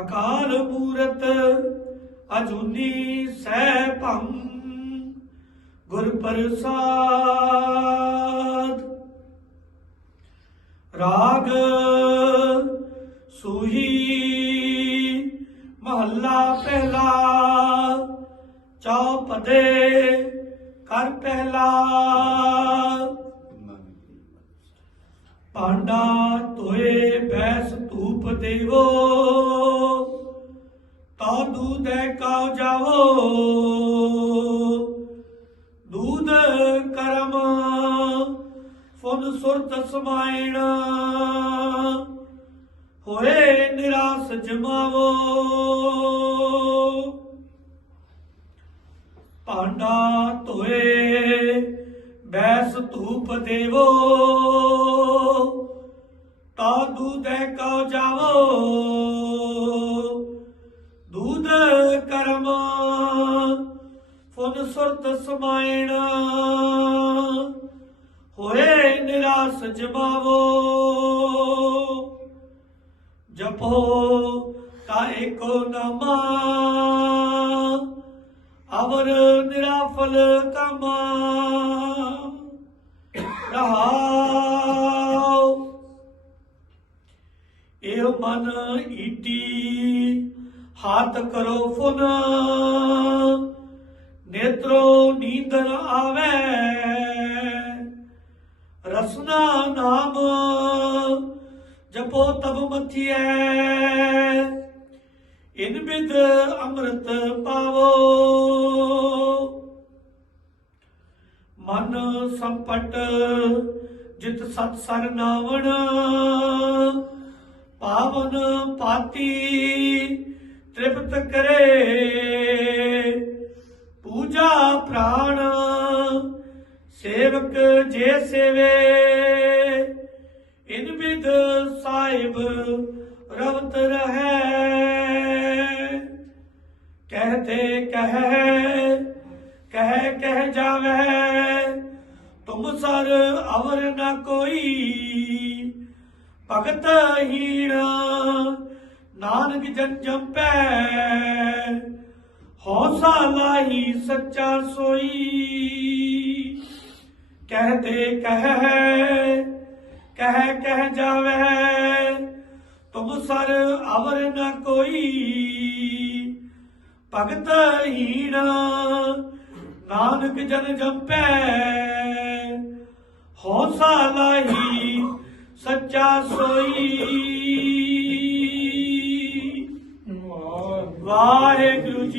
ਅਕਾਲ ਮੂਰਤ ਅਜੂਨੀ ਸਹਿ ਸੈਭੰ ਗੁਰ ਪ੍ਰਸਾਦ। ਰਾਗ ਸੂਹੀ ਮਹੱਲਾ ਪਹਿਲਾ, ਚੌਪਦੇ ਕਰ ਪਹਿਲਾ। ਪਾਂਡਾ ਤੋਏ ਬੈਸ ਧੂਪ ਦੇਵੋ। ਤਾ ਦੂਧੈ ਕਾਉ ਜਾਵੋ ਦੂਧ ਕਰਮ ਫੁਨ ਸੁਰਤ ਸਮਾਇਣ। ਹੋਏ ਨਿਰਾਸ ਜਮਾਵੋ। ਭਾਂਡਾ ਧੋਏ, ਬੈਸ ਧੂਪ ਦੇਵੋ। ਤਾ ਦੂਧੈ ਕਉ ਜਾਵੋ। ਸੁਰਤ ਸਮਾਇਣ। ਹੋਏ ਨਿਰਾਸ ਜਮਾਵੋ ਜਪੋ ਤਾ ਏਕੋ ਨਾਮਾ। ਅਵਰ ਨਿਰਾਫਲ ਕਾਮਾ। ਰਹਾਉ ਇਹ ਮਨ ਈਟੀ, ਹੱਥ ਕਰੋ ਫੁਨ। ਨੀਂਦਰ ਆਵੇ। ਰਸਨਾ ਨਾਮ ਜਪੋ ਤਬ ਮਥਿਐ। ਇਨ ਬਿਦ ਅੰਮ੍ਰਿਤ ਪਾਵੋ। ਮਨ ਸੰਪਟ ਜਿਤ ਸਤ ਸਰ ਨਾਵਣ। ਪਾਵਨ ਪਾਤੀ ਤ੍ਰਿਪਤ ਕਰੇ। ਪੂਜਾ ਪ੍ਰਾਣ। ਸੇਵਕ ਜੇ ਸੇਵੇ, ਇਨ ਬਿਦ ਸਾਹਿਬ ਰਵਤ ਰਹੈ। ਕਹਤੇ ਕਹਿ ਕਹਿ ਕਹਿ ਜਾਵੇ, ਤੁਮ ਸਰ ਅਵਰ ਨਾ ਕੋਈ। ਭਗਤ ਹੀਣਾ, ਨਾਨਕ ਜਨ ਜੰਪੈ ਹੌਸਾ ਲਾਹੀ, ਸੱਚਾ ਸੋਈ ਕਹਤੇ ਕਹਿ ਕਹਿ ਕਹਿ ਜਾਵੇ ਤੁਮ ਸਰ ਅਵਰ ਨ ਕੋਈ। ਭਗਤ ਹੀਣ, ਨਾਨਕ ਜਨ ਜੰਪੈ। ਹੌਸਾ ਲਾਹੀ, ਸੱਚਾ ਸੋਈ